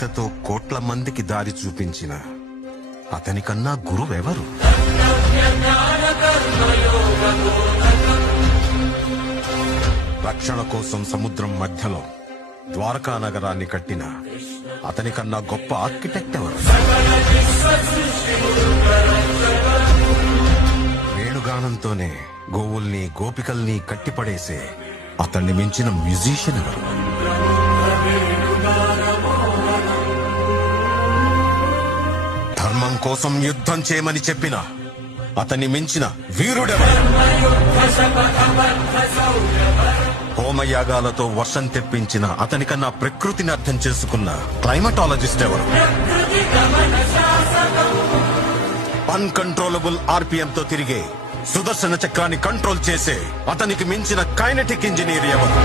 గీతతో కోట్ల మందికి దారి చూపించిన అతనికన్నా గురువెవరు? రక్షణ కోసం సముద్రం మధ్యలో ద్వారకా నగరాన్ని కట్టిన అతనికన్నా గొప్ప ఆర్కిటెక్ట్ ఎవరు? వేణుగానంతోనే గోవుల్ని గోపికల్ని కట్టిపడేసే అతన్ని మించిన మ్యూజిషియన్ ఎవరు? ధర్మం కోసం యుద్ధం చేయమని చెప్పిన అతన్ని మించిన వీరుడెవరు? హోమయాగాలతో వర్షం తెప్పించిన అతనికన్నా ప్రకృతిని అర్థం చేసుకున్న క్లైమటాలజిస్ట్ ఎవరు? అన్కంట్రోలబుల్ ఆర్పిఎం తో తిరిగే సుదర్శన చక్రాన్ని కంట్రోల్ చేసే అతనికి మించిన కైనెటిక్ ఇంజనీర్ ఎవరు?